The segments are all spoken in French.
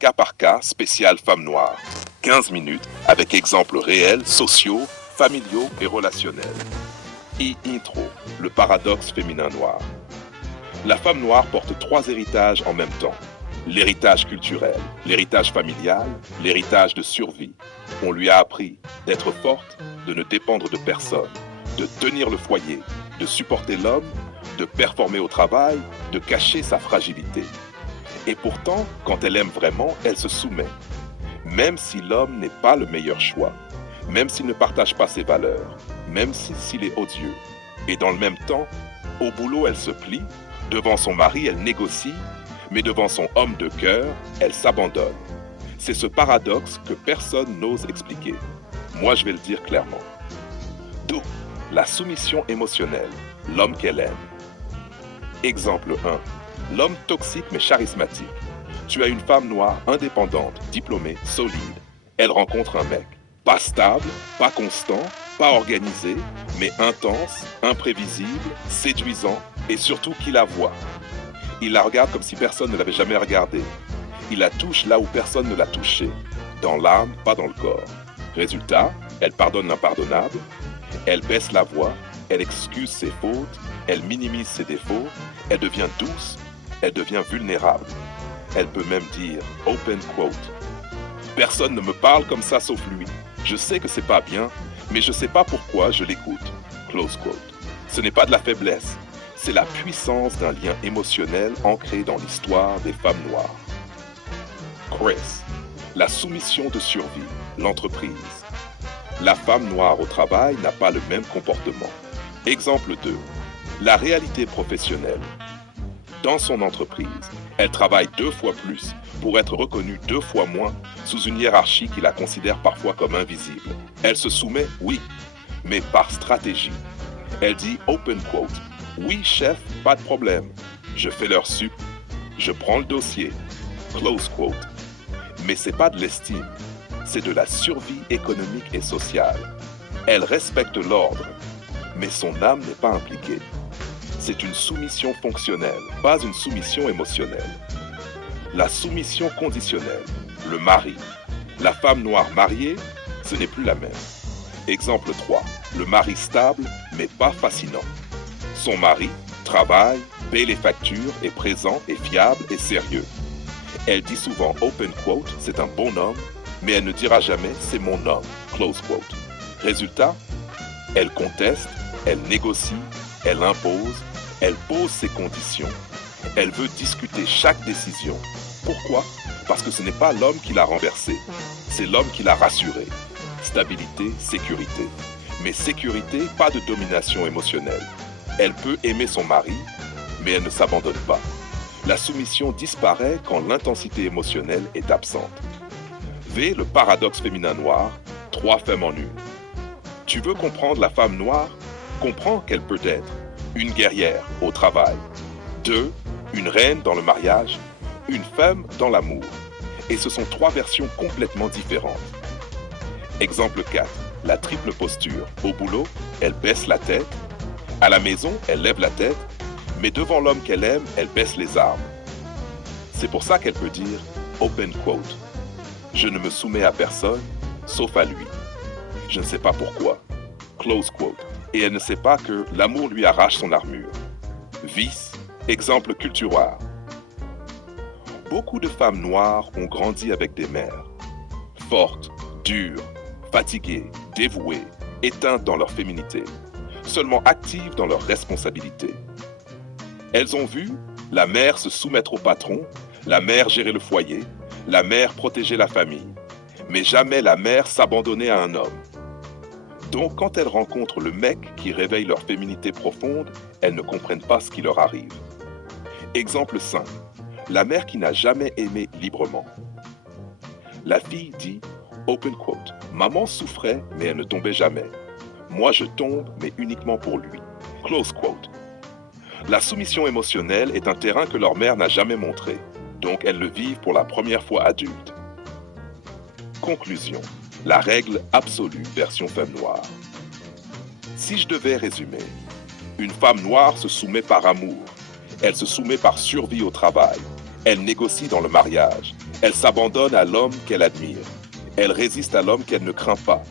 Cas par cas, spécial femme noire. 15 minutes avec exemples réels, sociaux, familiaux et relationnels. Intro, le paradoxe féminin noir. La femme noire porte 3 héritages en même temps. L'héritage culturel, l'héritage familial, l'héritage de survie. On lui a appris d'être forte, de ne dépendre de personne, de tenir le foyer, de supporter l'homme, de performer au travail, de cacher sa fragilité. Et pourtant, quand elle aime vraiment, elle se soumet. Même si l'homme n'est pas le meilleur choix, même s'il ne partage pas ses valeurs, même s'il est odieux. Et dans le même temps, au boulot, elle se plie, devant son mari, elle négocie, mais devant son homme de cœur, elle s'abandonne. C'est ce paradoxe que personne n'ose expliquer. Moi, je vais le dire clairement. D'où la soumission émotionnelle, l'homme qu'elle aime. Exemple 1. L'homme toxique mais charismatique. Tu as une femme noire indépendante, diplômée, solide. Elle rencontre un mec. Pas stable, pas constant, pas organisé, mais intense, imprévisible, séduisant et surtout qui la voit. Il la regarde comme si personne ne l'avait jamais regardée. Il la touche là où personne ne l'a touchée. Dans l'âme, pas dans le corps. Résultat, elle pardonne l'impardonnable, elle baisse la voix, elle excuse ses fautes, elle minimise ses défauts, elle devient douce, elle devient vulnérable. Elle peut même dire « open quote ». Personne ne me parle comme ça sauf lui. Je sais que c'est pas bien, mais je sais pas pourquoi je l'écoute. Close quote. Ce n'est pas de la faiblesse, c'est la puissance d'un lien émotionnel ancré dans l'histoire des femmes noires. Chris, la soumission de survie, l'entreprise. La femme noire au travail n'a pas le même comportement. Exemple 2. La réalité professionnelle. Dans son entreprise, elle travaille 2 fois plus pour être reconnue 2 fois moins sous une hiérarchie qui la considère parfois comme invisible. Elle se soumet, oui, mais par stratégie. Elle dit open quote. Oui, chef, pas de problème. Je fais leur sup. Je prends le dossier. Close quote. Mais c'est pas de l'estime. C'est de la survie économique et sociale. Elle respecte l'ordre, mais son âme n'est pas impliquée. C'est une soumission fonctionnelle, pas une soumission émotionnelle. La soumission conditionnelle, le mari. La femme noire mariée, ce n'est plus la même. Exemple 3. Le mari stable, mais pas fascinant. Son mari travaille, paie les factures, est présent, est fiable et sérieux. Elle dit souvent open quote, c'est un bon homme, mais elle ne dira jamais c'est mon homme, close quote. Résultat, elle conteste, elle négocie, elle impose, elle pose ses conditions. Elle veut discuter chaque décision. Pourquoi? Parce que ce n'est pas l'homme qui l'a renversée, c'est l'homme qui l'a rassurée. Stabilité, sécurité. Mais sécurité, pas de domination émotionnelle. Elle peut aimer son mari, mais elle ne s'abandonne pas. La soumission disparaît quand l'intensité émotionnelle est absente. V, le paradoxe féminin noir, 3 femmes en une. Tu veux comprendre la femme noire? Comprends qu'elle peut être une guerrière au travail. 2, une reine dans le mariage. Une femme dans l'amour. Et ce sont 3 versions complètement différentes. Exemple 4, la triple posture. Au boulot, elle baisse la tête. À la maison, elle lève la tête. Mais devant l'homme qu'elle aime, elle baisse les armes. C'est pour ça qu'elle peut dire open quote. Je ne me soumets à personne, sauf à lui. Je ne sais pas pourquoi. Close quote. Et elle ne sait pas que l'amour lui arrache son armure. Vice, exemple culturel. Beaucoup de femmes noires ont grandi avec des mères. Fortes, dures, fatiguées, dévouées, éteintes dans leur féminité. Seulement actives dans leurs responsabilités. Elles ont vu la mère se soumettre au patron, la mère gérer le foyer, la mère protéger la famille, mais jamais la mère s'abandonner à un homme. Donc quand elles rencontrent le mec qui réveille leur féminité profonde, elles ne comprennent pas ce qui leur arrive. Exemple 5. La mère qui n'a jamais aimé librement. La fille dit, open quote, maman souffrait mais elle ne tombait jamais. Moi je tombe mais uniquement pour lui. Close quote. La soumission émotionnelle est un terrain que leur mère n'a jamais montré, donc elles le vivent pour la première fois adulte. Conclusion. La règle absolue version femme noire. Si je devais résumer, une femme noire se soumet par amour, elle se soumet par survie au travail, elle négocie dans le mariage, Elle s'abandonne à l'homme qu'elle admire. Elle résiste à l'homme qu'elle ne craint pas.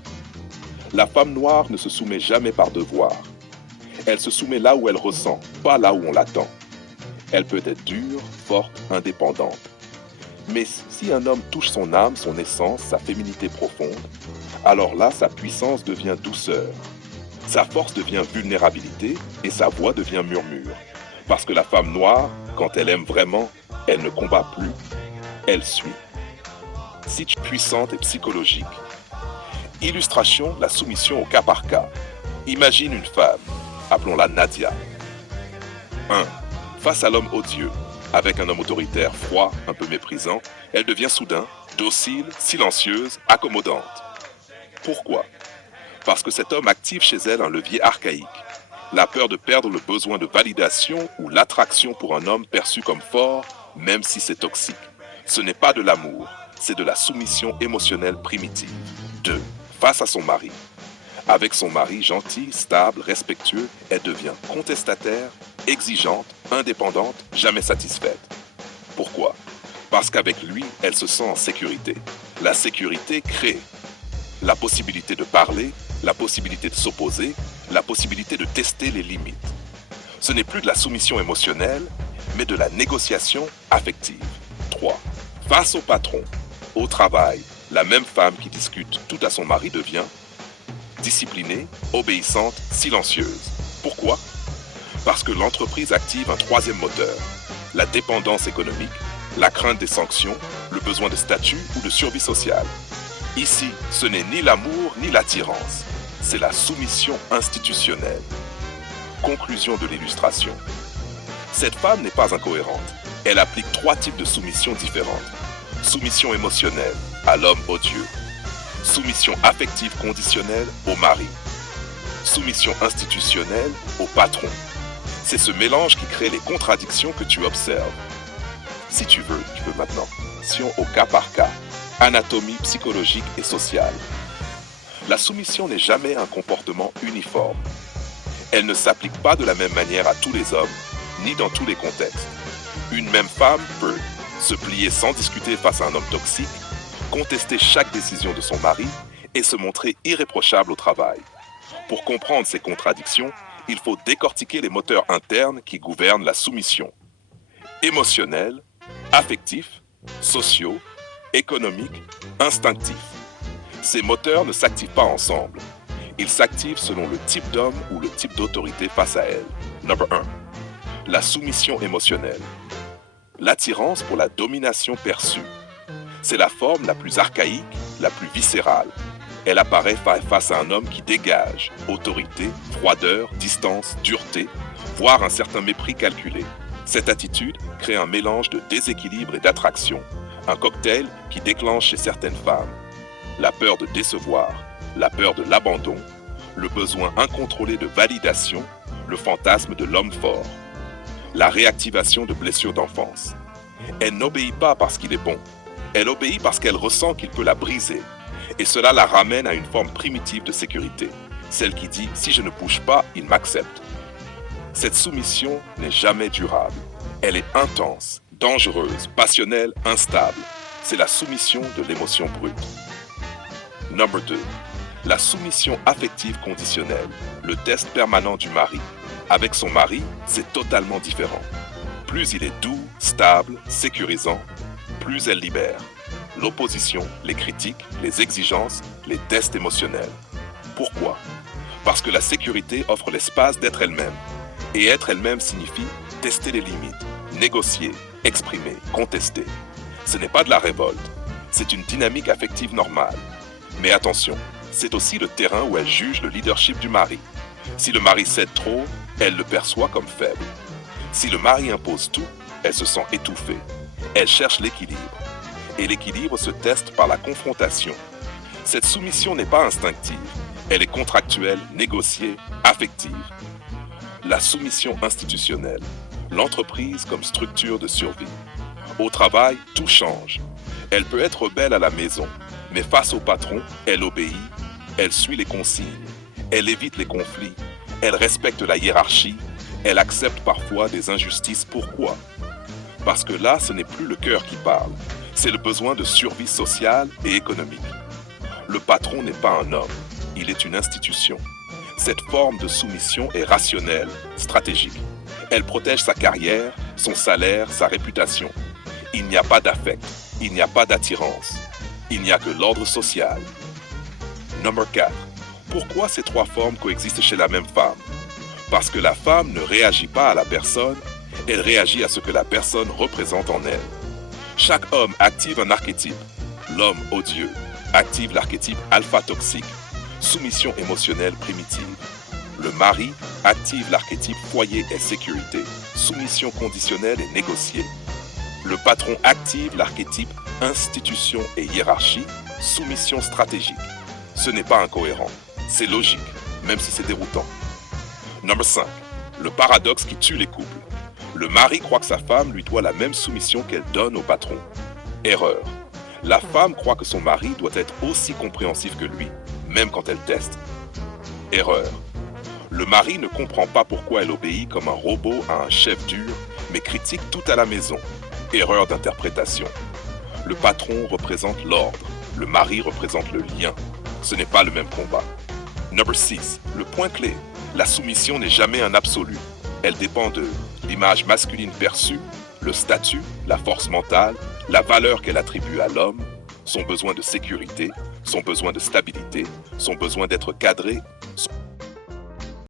La femme noire ne se soumet jamais par devoir. Elle se soumet là où elle ressent, pas là où on l'attend. Elle peut être dure, forte, indépendante. Mais si un homme touche son âme, son essence, sa féminité profonde, alors là, sa puissance devient douceur. Sa force devient vulnérabilité et sa voix devient murmure. Parce que la femme noire, quand elle aime vraiment, elle ne combat plus, elle suit. Si tu es puissante et psychologique. Illustration, la soumission au cas par cas. Imagine une femme, appelons-la Nadia. 1. Face à l'homme odieux, avec un homme autoritaire, froid, un peu méprisant, elle devient soudain docile, silencieuse, accommodante. Pourquoi? Parce que cet homme active chez elle un levier archaïque. La peur de perdre le besoin de validation ou l'attraction pour un homme perçu comme fort, même si c'est toxique. Ce n'est pas de l'amour, c'est de la soumission émotionnelle primitive. 2. Face à son mari. Avec son mari gentil, stable, respectueux, elle devient contestataire, exigeante, indépendante, jamais satisfaite. Pourquoi? Parce qu'avec lui, elle se sent en sécurité. La sécurité crée la possibilité de parler, la possibilité de s'opposer, la possibilité de tester les limites. Ce n'est plus de la soumission émotionnelle, mais de la négociation affective. 3. Face au patron, au travail, la même femme qui discute tout à son mari devient disciplinée, obéissante, silencieuse. Pourquoi? Parce que l'entreprise active un troisième moteur, la dépendance économique, la crainte des sanctions, le besoin de statut ou de survie sociale. Ici, ce n'est ni l'amour ni l'attirance, c'est la soumission institutionnelle. Conclusion de l'illustration. Cette femme n'est pas incohérente. Elle applique 3 types de soumission différentes. Soumission émotionnelle à l'homme odieux. Soumission affective conditionnelle au mari. Soumission institutionnelle au patron. C'est ce mélange qui crée les contradictions que tu observes. Si tu veux, tu peux maintenant. Soumission au cas par cas. Anatomie psychologique et sociale. La soumission n'est jamais un comportement uniforme. Elle ne s'applique pas de la même manière à tous les hommes, ni dans tous les contextes. Une même femme peut se plier sans discuter face à un homme toxique, contester chaque décision de son mari et se montrer irréprochable au travail. Pour comprendre ces contradictions, il faut décortiquer les moteurs internes qui gouvernent la soumission. Émotionnels, affectifs, sociaux, économiques, instinctifs. Ces moteurs ne s'activent pas ensemble. Ils s'activent selon le type d'homme ou le type d'autorité face à elle. Number 1. La soumission émotionnelle. L'attirance pour la domination perçue. C'est la forme la plus archaïque, la plus viscérale. Elle apparaît face à un homme qui dégage autorité, froideur, distance, dureté, voire un certain mépris calculé. Cette attitude crée un mélange de déséquilibre et d'attraction, un cocktail qui déclenche chez certaines femmes la peur de décevoir, la peur de l'abandon, le besoin incontrôlé de validation, le fantasme de l'homme fort, la réactivation de blessures d'enfance. Elle n'obéit pas parce qu'il est bon, elle obéit parce qu'elle ressent qu'il peut la briser, et cela la ramène à une forme primitive de sécurité, celle qui dit « si je ne bouge pas, il m'accepte ». Cette soumission n'est jamais durable, elle est intense, dangereuse, passionnelle, instable. C'est la soumission de l'émotion brute. Number 2. La soumission affective conditionnelle, le test permanent du mari. Avec son mari, c'est totalement différent. Plus il est doux, stable, sécurisant, plus elle libère. L'opposition, les critiques, les exigences, les tests émotionnels. Pourquoi? Parce que la sécurité offre l'espace d'être elle-même. Et être elle-même signifie tester les limites, négocier, exprimer, contester. Ce n'est pas de la révolte, c'est une dynamique affective normale. Mais attention, c'est aussi le terrain où elle juge le leadership du mari. Si le mari cède trop, elle le perçoit comme faible. Si le mari impose tout, elle se sent étouffée. Elle cherche l'équilibre. Et l'équilibre se teste par la confrontation. Cette soumission n'est pas instinctive. Elle est contractuelle, négociée, affective. La soumission institutionnelle. L'entreprise comme structure de survie. Au travail, tout change. Elle peut être rebelle à la maison, mais face au patron, elle obéit, elle suit les consignes, elle évite les conflits, elle respecte la hiérarchie, elle accepte parfois des injustices. Pourquoi? Parce que là, ce n'est plus le cœur qui parle, C'est le besoin de survie sociale et économique. Le patron n'est pas un homme, il est une institution. Cette forme de soumission est rationnelle, stratégique. Elle protège sa carrière, son salaire, sa réputation. Il n'y a pas d'affect, il n'y a pas d'attirance. Il n'y a que l'ordre social. Number 4. Pourquoi ces trois formes coexistent chez la même femme? Parce que la femme ne réagit pas à la personne, elle réagit à ce que la personne représente en elle. Chaque homme active un archétype. L'homme odieux active l'archétype alpha toxique, soumission émotionnelle primitive. Le mari active l'archétype foyer et sécurité, soumission conditionnelle et négociée. Le patron active l'archétype institution et hiérarchie, soumission stratégique. Ce n'est pas incohérent, c'est logique, même si c'est déroutant. Number 5. Le paradoxe qui tue les couples. Le mari croit que sa femme lui doit la même soumission qu'elle donne au patron. Erreur. La femme croit que son mari doit être aussi compréhensif que lui, même quand elle teste. Erreur. Le mari ne comprend pas pourquoi elle obéit comme un robot à un chef dur, mais critique tout à la maison. Erreur d'interprétation. Le patron représente l'ordre, le mari représente le lien. Ce n'est pas le même combat. Number 6. Le point clé. La soumission n'est jamais un absolu. Elle dépend de l'image masculine perçue, le statut, la force mentale, la valeur qu'elle attribue à l'homme, son besoin de sécurité, son besoin de stabilité, son besoin d'être cadré, son